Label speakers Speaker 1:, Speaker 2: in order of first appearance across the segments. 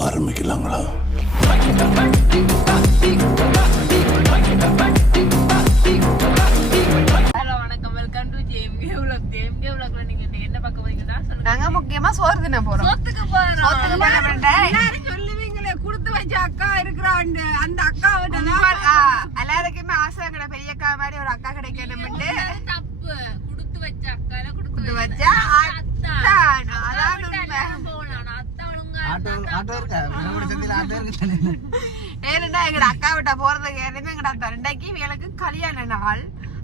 Speaker 1: ஆரம்பிக்கலாங்களா?
Speaker 2: நீங்க இன்னைக்கு என்ன பார்க்க போறீங்கன்னா சொல்லுங்க
Speaker 3: நாங்க முக்கியமா சோறு தின போறோம்.
Speaker 2: சோத்துக்கு போறோம்.
Speaker 3: சோத்துக்கு போன வேண்டாம்.
Speaker 2: எல்லாரும் சொல்லுவீங்களே கொடுத்து வச்ச அக்கா இருக்கிறாண்டு அந்த அக்கா
Speaker 3: ஆ, எல்லாருக்குமே ஆசை எங்கட பெரிய அக்கா மாதிரி ஒரு அக்கா கிடைக்கணும்னு
Speaker 2: தப்பு. கொடுத்து வச்ச அக்கால கொடுத்து
Speaker 3: கொடுத்து
Speaker 2: வச்ச. அக்கா.
Speaker 3: அதான் உண்மை. ஏன்னா எங்கட அக்கா விட்ட போறதுக்கு ஏற்கனவே எங்கட தண்டைக்கு இவளுக்கு கல்யாண நாள்.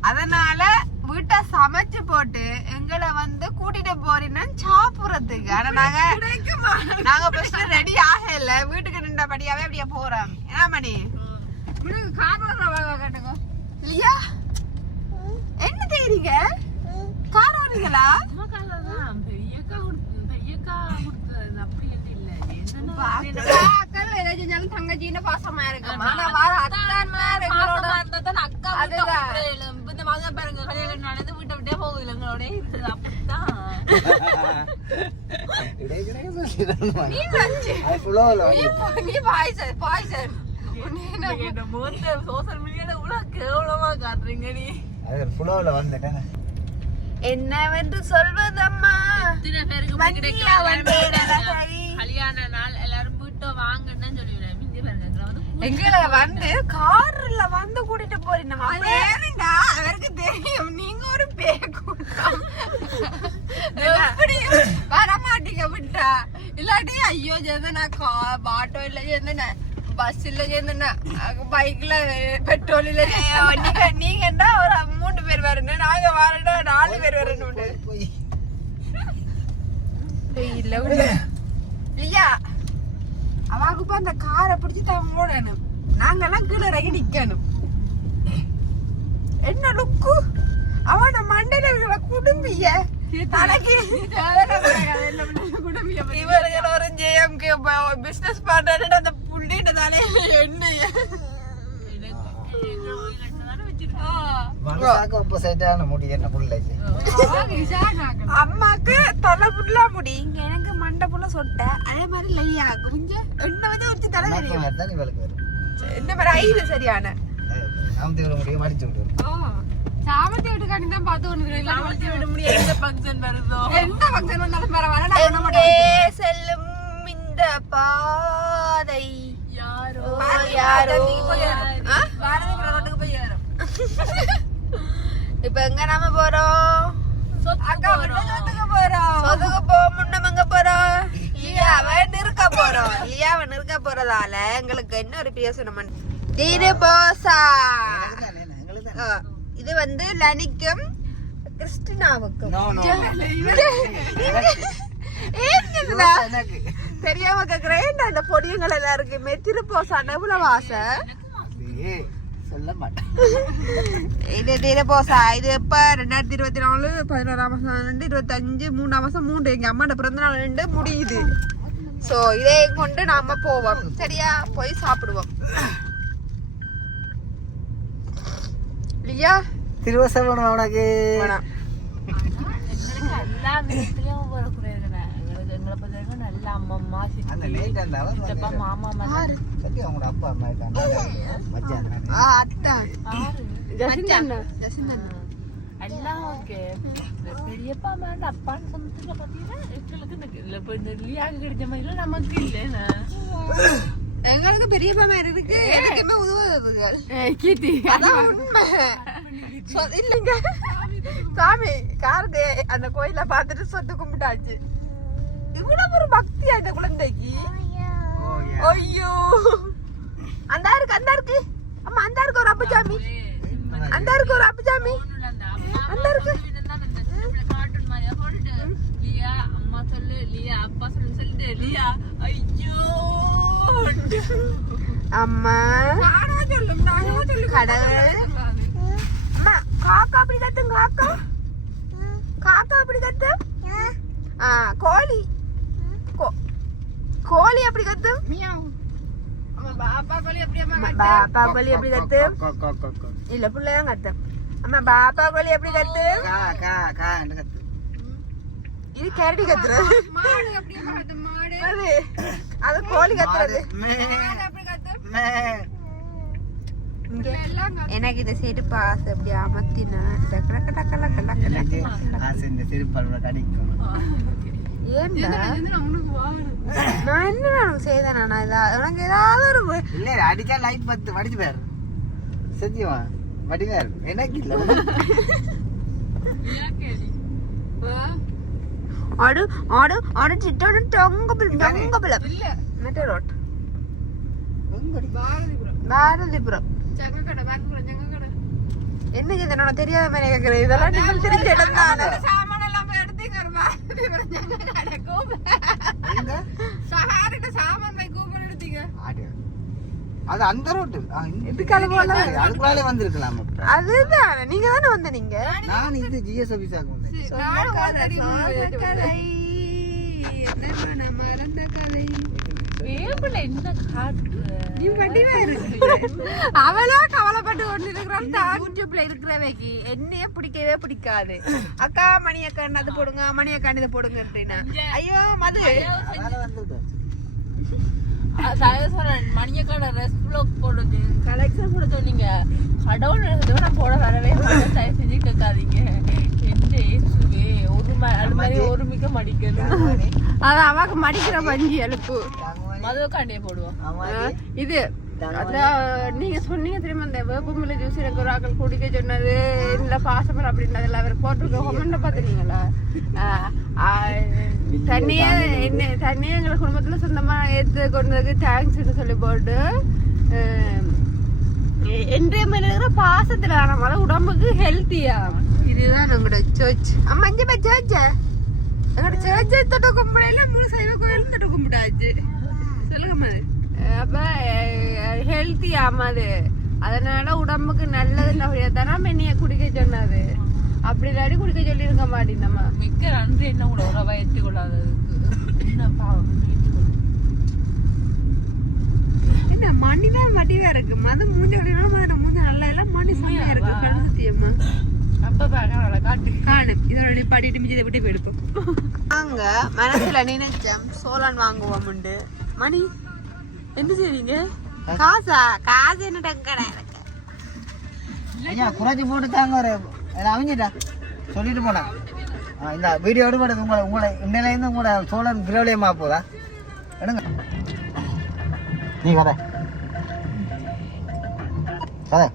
Speaker 3: அதனால வீட்டை சமைச்சு போட்டு எங்களை வந்து கூட்டிட்டு போறீங்கன்னா சாப்பிடுறதுக்கு. ஆனா நாங்க நாங்க ஃபர்ஸ்ட் ரெடி ஆகல வீட்டுக்கு நின்றபடியாவே அப்படியே போறோம் என்ன மணி? இல்லையா என்ன தெரியுங்க கார் வரீங்களா
Speaker 2: அம்மா காலதான் பெரிய அக்கா கொடுத்து பெரிய அக்கா கொடுத்தது அப்படி என்ன இல்ல என்னன்னா
Speaker 3: தங்கச்சின்னு பாசமா இருக்கும் ஆனா வர அத்தான் மாதிரி எங்களோட
Speaker 2: பாசமா இருந்தா தான் அக்கா
Speaker 3: அதுதான்.
Speaker 2: இந்த மகன் பாருங்க கல்யாணம் நடந்து வீட்டை விட்டே போகுது எங்களோட அப்படித்தான்
Speaker 4: ஃபுல்லோவில்
Speaker 3: நீ போ- நீ பாய்சன் பாய்சன்
Speaker 2: என்ன மோத்த சோசியல் மீடியால இவ்வளவு கேவலமா காட்டுறீங்க நீ
Speaker 4: ஃபுல்லோவில் வந்துட்டேன்
Speaker 3: என்னவென்று சொல்வதம்மா
Speaker 2: எத்தனை பேருக்கு கல்யாண நாள் எல்லாரும் வீட்டை வாங்கன்னு சொல்லிடுறேன் மிந்தி பாருங்க
Speaker 3: எங்களை வந்து கார்ல வந்து கூட்டிட்டு போறீங்க. ஏனுடா அவருக்கு தெரியும். நீங்க ஒரு பேக்கூட்டம் எப்படி வர மாட்டீங்க விட்டா? இல்லாட்டி ஐயோ ஜெந்தனா கா ஆட்டோ இல்ல ஜெந்தனா பஸ் இல்ல ஜெந்தனா பைக்ல பெட்ரோல் இல்ல நீங்க நீங்கன்னா ஒரு மூணு பேர் வரணும்? நாங்க வரணும் நாலு பேர் வரணும்
Speaker 4: போய்
Speaker 3: இல்ல இல்லையா? அவாக்கு அந்த காரை பிடிச்சி தான் ஓடணும். நாங்கெல்லாம் கீழே இறங்கி நிக்கணும். என்ன லுக்கு? அவன மண்டையில இருக்கிற குடும்பிய? இவர்கள் ஒரு ஜேஎம்கே பிசினஸ் பண்றது அந்த புள்ளிட்ட தலையில எண்ணெய
Speaker 4: மனசாக்கு ஆப்போசிட்டான முடி என்ன புள்ளைக்கு
Speaker 3: அம்மாக்கு தலை புல்லா முடி இங்க எனக்கு மண்டை புள்ள சொட்ட அதே மாதிரி லையா கொஞ்சம் எண்ணெய் வந்து தலை தெரியும்
Speaker 4: தான் இவளுக்கு வரும்
Speaker 3: இந்த மாதிரி ஐது சரியான
Speaker 4: நாமத்தி விட முடியும் மடிச்சு விட்டுரும்
Speaker 3: சாமத்தி வீட்டு காணி தான் பார்த்து ஒன்று
Speaker 2: சமைச்சு விட முடியாது எந்த ஃபங்க்ஷன் வருதோ
Speaker 3: எந்த ஃபங்க்ஷன் வந்தாலும் பரவாயில்ல மாட்டேன் செல்லும் இந்த பாதை
Speaker 2: யாரோ
Speaker 3: யாரோ ஆ?
Speaker 2: பாரதி ரோட்டுக்கு போய் ஏறும்
Speaker 3: இப்ப எங்க நாம போறோம்?
Speaker 2: அக்கா
Speaker 3: சொத்துக்கு போறோம். சொத்துக்கு போக முன்னம் எங்க போறோம்? லியாவை நிற்க போறோம். லியாவை நிற்க போறதால எங்களுக்கு என்ன ஒரு பிரயோசனம் திருபோசா இது வந்து லனிக்கும் கிறிஸ்டினாவுக்கும். தெரியாம கேக்குறேன். அந்த பொடியங்கள் எல்லாம் இருக்குமே திருப்போசா ஆசை
Speaker 4: ஏய், சொல்ல மாட்டேன்
Speaker 3: இது திருப்போசா இது இப்ப ரெண்டாயிரத்தி இருபத்தி நாலு பதினோராம் மாசம் ரெண்டு இருபத்தஞ்சு மூணாம் மாசம் மூன்று எங்க அம்மாட்ட பிறந்த நாள் ரெண்டு முடியுது சோ இதை கொண்டு நாம போவோம் சரியா போய் சாப்பிடுவோம் இல்லையா
Speaker 4: திருவசவனம் உனக்கு
Speaker 3: வேணாம்
Speaker 2: எங்களுக்கு எல்லா விதத்துலயும் வரக்கூடாதுண்ணே எங்களுக்கு எங்களை நல்ல அம்மம்மா சித்தப்பா மாமா மாதிரி
Speaker 4: சத்தி அவங்களோட அப்பா அம்மா இருக்காங்க
Speaker 2: எல்லாம் ஓகே. பெரியப்பா மேல அப்பான்னு சொந்தத்துல பாத்தீங்கன்னா எங்களுக்கு இல்ல இப்ப இந்த கிடைச்ச மாதிரி நமக்கு இல்லைண்ணா
Speaker 3: எங்களுக்கு பெரிய மாமா இருக்கு எனக்குமே உதவுதுகள்
Speaker 2: கீர்த்தி.
Speaker 3: அதான் உண்மை. இல்லைங்க. சாமி காருக்கு அந்த கோயில பார்த்துட்டு சொத்து கும்பிட்டாச்சு. இவ்வளவு ஒரு பக்தியா இந்த குழந்தைக்கு? ஐயோ. அந்த இருக்கு அந்த இருக்கு அம்மா அந்த இருக்கு ஒரு அப்புச்சாமி அந்த இருக்கு ஒரு அப்புச்சாமி அந்த இருக்கு
Speaker 2: அம்மா சொல்லு லியா அப்பா சொல்லு சொல்லிட்டு லியா ஐயோ.
Speaker 3: அம்மா. கடவுள். அம்மா காக்கா அப்படி கத்துங்க காக்கா. காக்கா அப்படி கத்து ஆ கோழி. கோழி அப்படி கத்து? பாப்பா கோழி எப்படி கத்து?
Speaker 4: கோ, கோ, கோ, கோ.
Speaker 3: இல்ல புள்ளைதான் கத்து. அம்மா பாப்பா கோழி எப்படி கத்து?
Speaker 4: கா கா கா என்று கத்து.
Speaker 3: இது கரடி கத்துறது. அது அது கோழி கத்துறது. எனக்கு இந்த செருப்பு ஆசை அப்படி அமர்த்தினா டக்கு டக்கு டக்கு டக்கு டக்கு
Speaker 4: எனக்கு ஆசை இந்த திருப்பல்ல கடிக்கும்
Speaker 3: நான் என்ன செய்தேன் உனக்கு ஏதாவது ஒரு
Speaker 4: இல்லை அடிச்சா லைட் பத்து
Speaker 3: ஆடு ஆடு ஆடு சிட்டோட டொங்கபிள் என்னோட தெரியாத மாதிரி கேட்குறேன் இதெல்லாம் தெரிஞ்ச இடம் தான்
Speaker 4: அது அந்த ரோட்டு
Speaker 3: இதுக்கால போல?
Speaker 4: அதுக்குள்ளாலே வந்திருக்கலாம்.
Speaker 3: அதுதான். நீங்க தானே வந்த நீங்க?
Speaker 4: நான் இது ஜிஎஸ் ஆபீஸாக வந்தேன்.
Speaker 3: மறந்த கலை?
Speaker 2: என்ன காட்டுற
Speaker 3: அவளா கவலைப்பட்டு கொண்டு இருக்கிறான் யூடியூப்ல இருக்கிறவைக்கு என்னைய பிடிக்கவே பிடிக்காது. அக்கா மணி அக்கா அது போடுங்க? மணி அக்கா இதை போடுங்க ஐயோ மது.
Speaker 2: மணியக்கான ரெஸ்ட் ப்ளாக் போடுது கலெக்ஷன் போட சொன்னீங்க கடவுள் எழுதுவே நான் போட வரவே தயவு செஞ்சு கேட்காதீங்க. எந்த ஏசுவே? ஒரு ம அது மாதிரி ஒரு மிக்க மடிக்கணும்
Speaker 3: அது அவாக்கு மடிக்கிற பஞ்சு எழுப்பு
Speaker 2: மதுக்காண்டியே போடுவோம்.
Speaker 3: இது நீங்க சொன்னீங்க தெரியுமா இந்த வேப்பமுள்ள ஜூஸ் எனக்கு ஒரு ஆக்கள் குடிக்க சொன்னது இல்ல பாசமரம் அப்படின்றதுல அவர் போட்டிருக்க கொமெண்ட பாத்துறீங்களா தண்ணியே என்ன தண்ணியே எங்களை குடும்பத்துல சொந்தமா ஏத்து கொண்டதுக்கு தேங்க்ஸ்னு சொல்லி போட்டு அஹ், எ- என்றே மேல பாசத்துல நம்மள உடம்புக்கு ஹெல்த்தியா இதுதான் உங்களோட சர்ச் அம்மா இங்க போய் சர்ச்ச எங்களோட சர்ச்சை தொட்ட கும்பிடல மூணு சைவ கோயில் தொட்ட கும்பிட்டாச்சு சொல்லுங்க மாதிரி அப்ப ஹெல்த்தி ஆமாது அதனால உடம்புக்கு நல்லது தானே மென்னிய குடிக்க சொன்னது அப்படி இல்லாட்டி குடிக்க சொல்லி இருக்க மாட்டேங்கம்மா
Speaker 2: மிக்க நன்றி என்ன கூட உறவா ஏற்றுக்கொள்ளாததுக்கு என்ன பாவம்
Speaker 3: என்ன மணி தான் வடிவா இருக்கு. மது மூஞ்ச வடிவா மது மூஞ்ச நல்லா இல்ல. மணி செம்மையா இருக்கு. இதோட பாடிட்டு மிச்சத்தை விட்டு போயிடுப்போம். நாங்க மனசுல நினைச்சோம் சோழன் வாங்குவோம் உண்டு. மணி. என்ன செய்றீங்க? காசா? காசு என்ன டங்கடா எனக்கு?
Speaker 4: ஐயா குறைச்சி போட்டு தாங்க ஒரு என்ன அவங்கிட்டா சொல்லிட்டு போனேன் ஆ, இந்த வீடியோ எடுபடுது உங்களை உங்களை இன்னையிலேருந்து உங்களோட சோழன் கிரவலியமா போதா? எடுங்க. நீ கதை. கதை.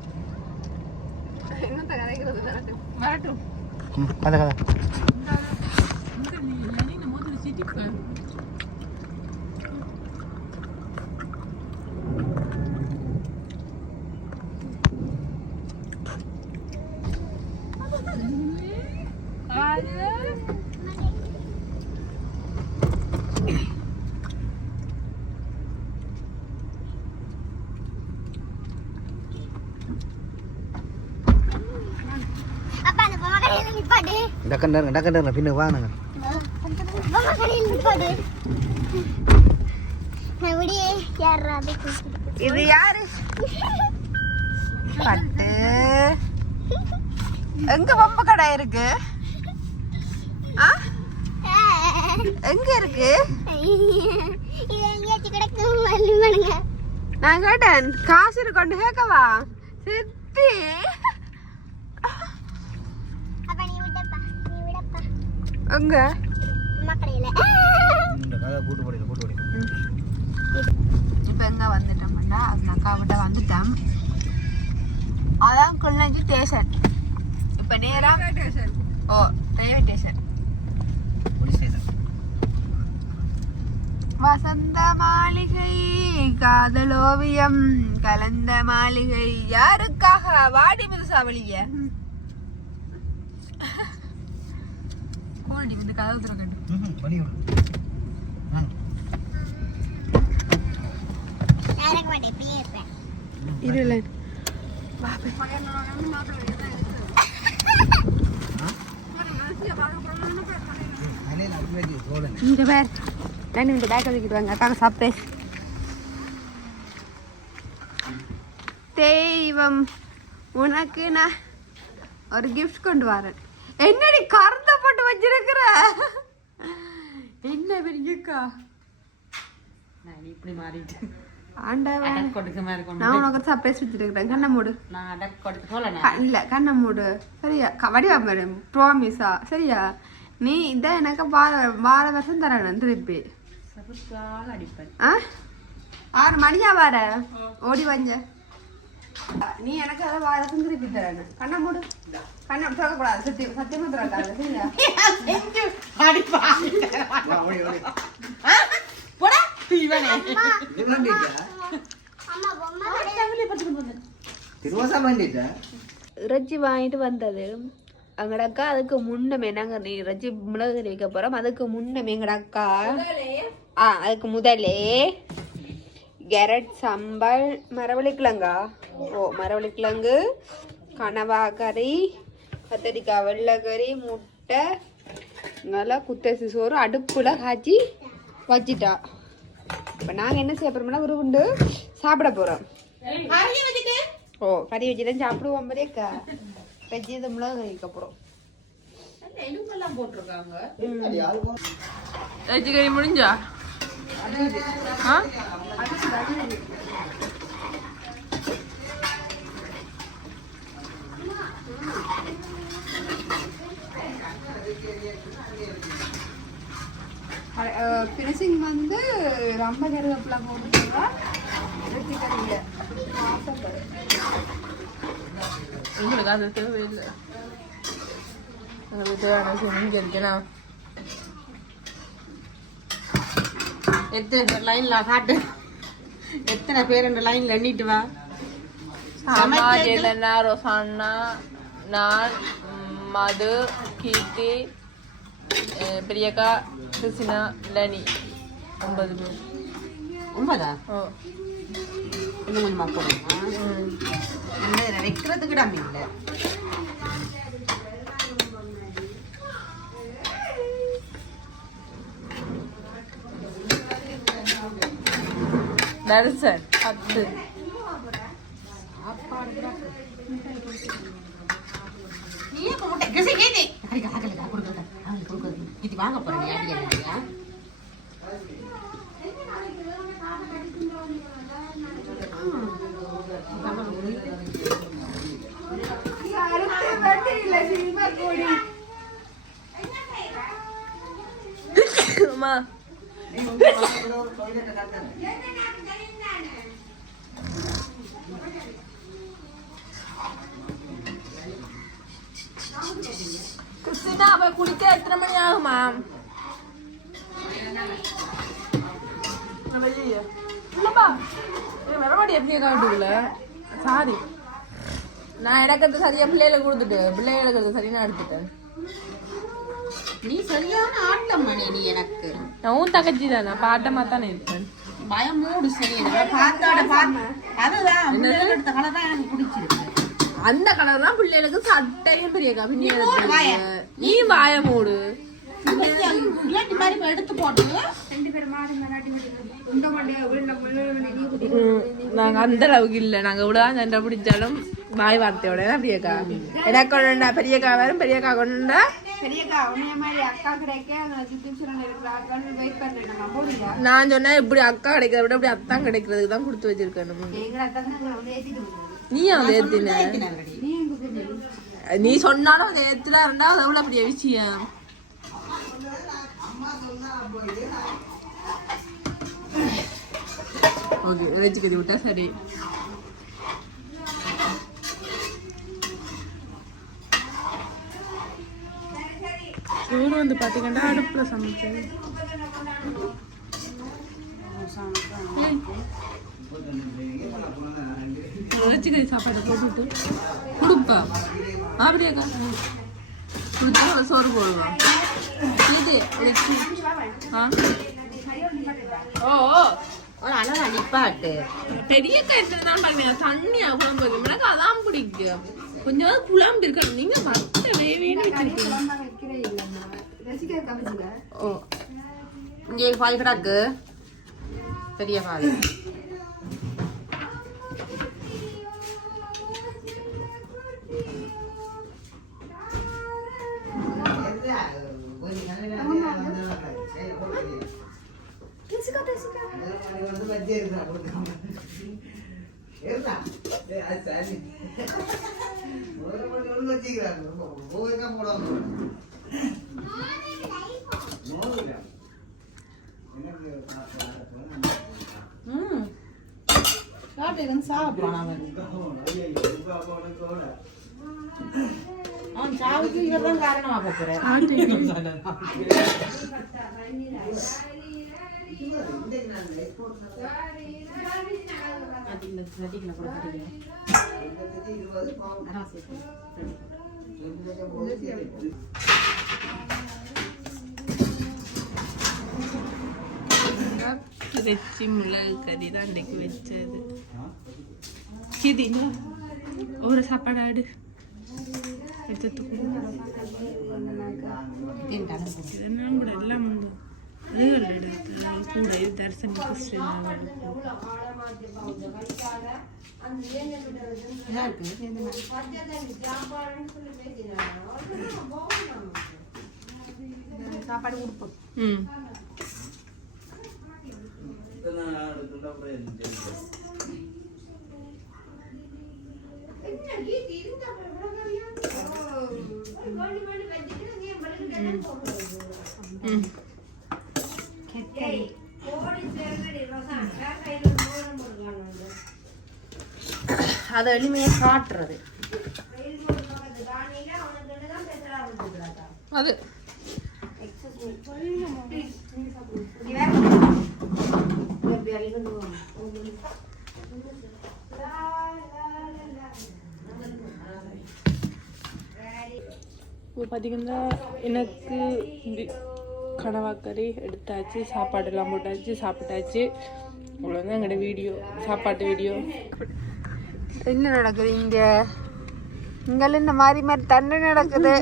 Speaker 4: கதை கதை
Speaker 2: இந்த முதல்ல சிட்டிப்பேன்
Speaker 1: அப்பா அந்த பொம்மை கடையில நிப்பாடு
Speaker 4: பின்ன வாங்க.
Speaker 3: இது யாரு? பட்டு. எங்க பம்பு கடை இருக்கு? ஆ? எங்க இருக்கு? நான் கேட்டேன் காசு இருக்கொண்டு கேட்கவா? சித்தி
Speaker 1: அப்பா நீ விடப்பா நீ விடப்பா
Speaker 3: எங்க
Speaker 1: அம்மா கடையில
Speaker 4: இந்த கதை கூட்டு போடுங்க கூட்டு போடுங்க
Speaker 3: இப்போ எங்க வந்துட்டோம்டா அந்த அக்கா விட்ட வந்துட்டோம். அதான் குள்ளஞ்சி ஸ்டேஷன் இப்போ நேரா ஓ ரயில்வே ஸ்டேஷன் வசந்த மாளிகை காதல் ஓவியம் கலந்த மாளிகை யாருக்காக? வாடி மிது சாவளிய இருல
Speaker 4: அதிலே நான் வேண்டிய சோழன்
Speaker 3: இந்த பேர். ரெண்டு இந்த பேக் தூக்கிட்டு வாங்க அக்காங்க சாப்பிட்டேன் தெய்வம் உனக்கு நான் ஒரு கிஃப்ட் கொண்டு வரேன். என்னடி கருத்த போட்டு வச்சிருக்கிற? என்ன பெரியக்கா?
Speaker 1: நான் இப்படி மாறிட்டு.
Speaker 3: ஆண்டவன்
Speaker 1: மாதிரி
Speaker 3: நான் உனக்கு ஒரு சர்ப்ரைஸ் வச்சிருக்கிறேன். கண்ணை மூடு. இல்ல கண்ணை மூடு. சரியா? வடிவா பாரு ப்ராமிஸா சரியா? நீ இதை எனக்கு வார வார வருஷம் தரணும் திருப்பி. ஆறு மணியா வர? ஓடி வஞ்ச நீ எனக்கு அதை வார வருஷம் திருப்பி தரணும் கண்ணை மூடு கண்ணை திறக்கக்கூடாது சத்தியம் சத்தியமா திறக்காது சரியா
Speaker 1: போடா இவனே
Speaker 3: இறைச்சி வாங்கிட்டு வந்தது எங்கட அக்கா அதுக்கு முன்னமே நாங்க இறைச்சி மிளகு வைக்க போறோம் அதுக்கு முன்னமே எங்கட அக்கா ஆ அதுக்கு முதலே கேரட் சம்பல் மரவள்ளிக்கிழங்கா? ஓ மரவள்ளிக்கிழங்கு கனவா கறி கத்தரிக்காய் வெள்ளைக்கறி முட்டை நல்லா குத்தரிசி சோறு அடுப்புல காய்ச்சி வச்சிட்டா. இப்போ நாங்கள் என்ன செய்ய போறோம்னா உருண்டு சாப்பிட போறோம். ஓ கறி வச்சு தான் சாப்பிடுவோம் மாதிரிக்கா வச்சு இது மிளகு கறிக்கு அப்புறம்
Speaker 1: எலும்பெல்லாம் போட்டிருக்காங்க?
Speaker 3: முடிஞ்சா? ஆ? ஃபினிஷிங் வந்து ரொம்ப கருவேப்பிலாம் போட்டுருக்கா இறைச்சி கறியில் உங்களுக்கு அது தேவையில்லை. உங்களுக்கு தேவையான இங்கே இருக்குண்ணா
Speaker 1: எத்தனை பேர் லைன்ல காட்டு எத்தனை பேர் இந்த லைன்ல எண்ணிட்டு வா.
Speaker 3: ஜெயலலிதா ரொசானா நான் மது கீர்த்தி பிரியக்கா கிருஷ்ணா லனி. ஒன்பது பேர். ஓ
Speaker 1: இன்னும் கொஞ்சமா போடுமா?
Speaker 3: ம்.
Speaker 1: இந்த வைக்கிறதுக்கு இல்லை
Speaker 3: தரிசன் பத்து
Speaker 1: நீ இப்ப முட்டை கிசி கீதி கறிக்கா ஆக்கலக்கா கொடுக்குறதா அவங்களுக்கு கொடுக்குறது இது வாங்க போறேன்
Speaker 3: அம்மா. கிறிஸ்டினா அவ குளிக்க எத்தனை மணி ஆகுமா இல்லப்பா மறுபடியும் எப்படி காட்டுல சாரி நான் இடக்கிறது சரியா பிள்ளைகளை கொடுத்துட்டு பிள்ளைகளை எடுக்கிறது சரியா நான் எடுத்துட்டேன்
Speaker 1: நீ சரியான ஆட்டம் மணி நீ எனக்கு
Speaker 3: நான் உன் தங்கச்சி தானே பாட்டமா தானே இருப்பேன்
Speaker 1: பயம் மூடு சரி பார்த்தாட பார்த்து அதுதான் எடுத்த கலர் தான் எனக்கு பிடிச்சிருக்கு
Speaker 3: அந்த கலர் தான் பிள்ளைகளுக்கு சட்டையும் பெரிய
Speaker 1: வாயை.
Speaker 3: நீ வாய மூடு.
Speaker 1: எடுத்து போட்டு.
Speaker 3: நாங்க அந்த அளவுக்கு இல்ல. நாங்க இவ்வளவு சண்டை பிடிச்சாலும் வாய் வார்த்தையோட தான் பெரியக்கா. எனக்கு கொண்டா பெரியக்கா வரும் பெரியக்கா கொண்டா. நான் சொன்னேன் இப்படி அக்கா கிடைக்கிறத விட இப்படி அத்தான் கிடைக்கிறதுக்கு தான் கொடுத்து வச்சிருக்கேன் நீ அதை ஏத்தின. நீ சொன்னாலும் அதை ஏத்துல இருந்தா அது எவ்வளவு பெரிய விஷயம்? ஓகே வச்சுக்கதி விட்டா சரி. சோறு வந்து பாத்தீங்கன்னா அடுப்புல சமைச்சேன் வச்சுக்கறி சாப்பாடு போட்டுட்டு. கொடுப்பா. அப்படியாக்கா கொடுத்தா ஒரு சோறு போடுவான் இது ஆ? ஓ
Speaker 1: ஒரு அழகா நிப்பாட்டு.
Speaker 3: பெரிய கயத்துல தான் பாருங்க தண்ணி குழம்பு வைக்கும் எனக்கு அதான் பிடிக்கும் கொஞ்சம் குழம்பு இருக்கணும். நீங்க மத்த வேவேன்னு வச்சிருக்கீங்க. ஓ.
Speaker 1: இங்கே பால் கிடக்கு. பெரிய பால் அவன் சாவுக்கு இவர் தான் காரணமாக போகிறேன்
Speaker 2: இறைச்சி மிளகு கறி தான் இன்னைக்கு வச்சது கிதினா ஒரு சாப்பாடு ஆடு எடுத்து கூட எல்லாம் உண்டு அதுகள் கூட தரிசனத்துக்கு
Speaker 1: சாப்பாடு கொடுப்போம்.
Speaker 2: ம் ம்.
Speaker 1: அதை எளிமையாக காட்டுறது.
Speaker 2: அது. இப்போ பார்த்தீங்கன்னா எனக்கு கனவாக்கறி எடுத்தாச்சு சாப்பாடெல்லாம் போட்டாச்சு சாப்பிட்டாச்சு. அவ்வளோதான் எங்களோட வீடியோ சாப்பாட்டு வீடியோ.
Speaker 3: என்ன நடக்குது இங்க? இங்க இந்த மாதிரி மாதிரி தண்ணி நடக்குது.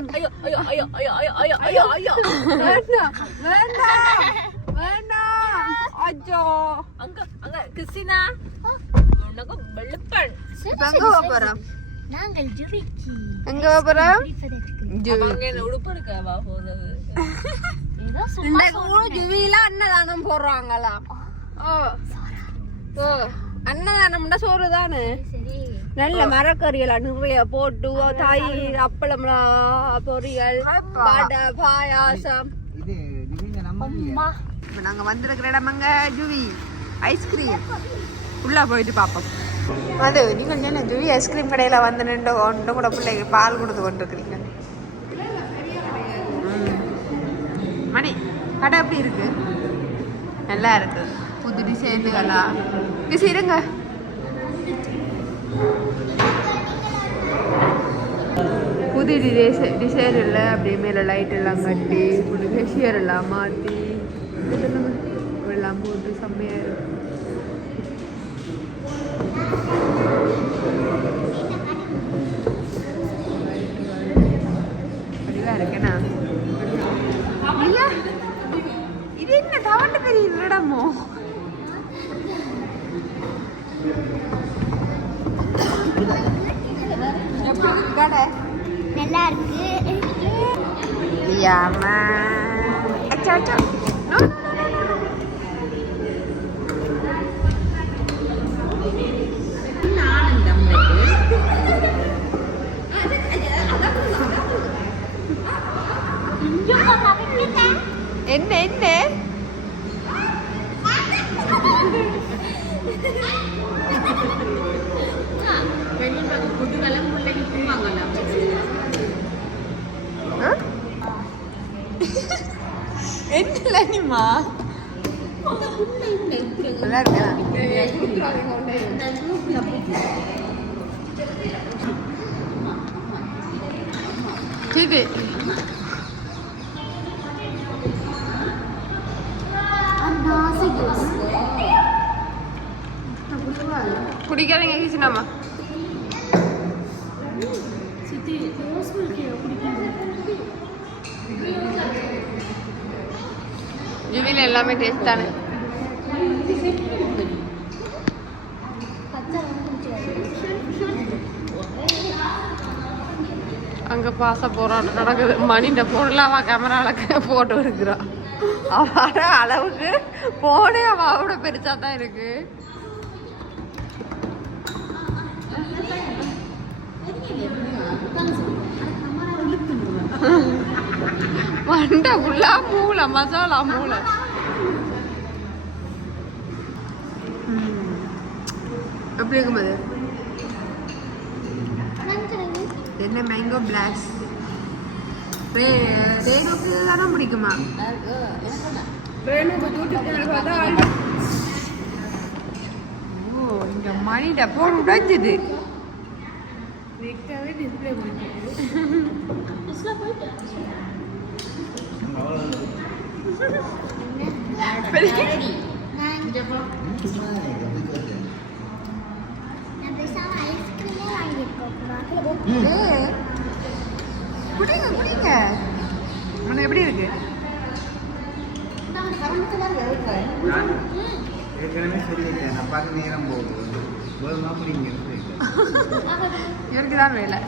Speaker 3: அன்னதானம் போடுறாங்களா ஓ ஓ அன்னதானம்னா சோறு தானே நல்ல மரக்கறிகள் நிறைய போட்டு தயிர் அப்பளம்லாம் பொரியல் வடை பாயாசம்.
Speaker 4: இது நீங்க நம்ம
Speaker 3: இப்போ நாங்கள் வந்திருக்கிற இடமங்க ஜுவி ஐஸ்கிரீம். உள்ளே போயிட்டு பார்ப்போம் அது நீங்கள் என்ன ஜுவி ஐஸ்கிரீம் கடையில் வந்து நின்று கொண்டு கூட பிள்ளைக்கு பால் கொடுத்து கொண்டிருக்கிறீங்க. மணி கடை எப்படி இருக்கு? நல்லா இருக்கு. புது டிசைனுகளா? இருங்க. புது டிசை டிசைன் இல்லை அப்படியே மேலே லைட் எல்லாம் கட்டி புது ஃபெஷியர் எல்லாம் மாற்றி எல்லாம் போட்டு செம்மையாக இருக்கும் அப்படிதான் இருக்கேனா? இது என்ன தவண்டு பெரிய இடமோ எப்படி இருக்காடே
Speaker 1: நல்லா இருக்கு
Speaker 3: யாமா அச்சா அச்சா என்ன என்ன வாங்கலாம் பிள்ளைக்கு பூ வாங்கலாம் என்ன நீமா நல்லா இருக்கா ठीक है குடிக்காதீங்க ஹீசினாமா எல்லாமே தானே. அங்க பாச போராட்டம் நடக்குது. மணிட்ட பொருளாக அவள் கேமராவில் போட்டு எடுக்கிறான் அவட அளவுக்கு போனே அவளோட பெருசா தான் இருக்கு. மண்டை ஃபுல்லாக மூளை மசாலா மூளை. எப்படி இருக்கும் அது என்ன மேங்கோ பிளாஸ் ரேணுக்கு தானே பிடிக்குமா? ஓ இங்க மணிட போன் உடைஞ்சுது. ஏய், குடிங்க குடிங்க. உனக்கு எப்படி இருக்கு?
Speaker 4: ஏற்கனவே சொல்லியிருக்கேன் நான் பார்க்க நேரம் போகுது.
Speaker 3: இவருக்கு தான் வேலை.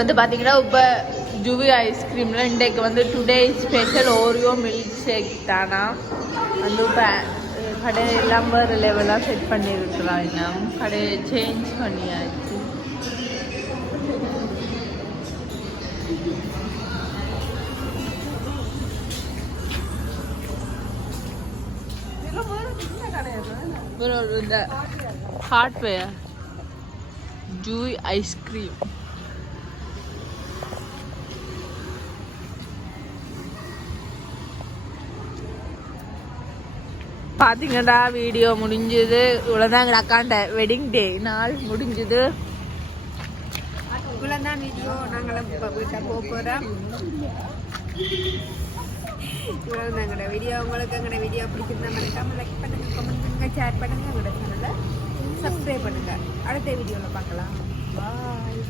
Speaker 2: இது வந்து பார்த்தீங்கன்னா இப்போ ஜுவி ஐஸ்கிரீமில் இன்றைக்கு வந்து today special Oreo milk shake தானா? வந்து இப்போ கடை எல்லாம் வேறு லெவலாக செட் பண்ணியிருக்கிறான் இன்னும் கடையை சேஞ்ச் பண்ணியாச்சு. ஒரு ஒரு இந்த ஹார்ட்வேர் ஜூய் ஐஸ்கிரீம் பார்த்தீங்கடா வீடியோ முடிஞ்சது. இவ்வளோதான் எங்கள் அக்காண்ட வெட்டிங் டே நாள் முடிஞ்சது.
Speaker 3: இவ்வளோதான் வீடியோ நாங்களும் இப்போ வீட்டை போக போகிறோம் இவ்வளோதான் எங்களோட வீடியோ உங்களுக்கு எங்களோட வீடியோ பிடிச்சிருந்தா மறக்காம லைக் பண்ணுங்க கமெண்ட் பண்ணுங்கள் ஷேர் பண்ணுங்கள் எங்களோட சேனலை சப்ஸ்கிரைப் பண்ணுங்கள் அடுத்த வீடியோவில் பார்க்கலாம். பாய்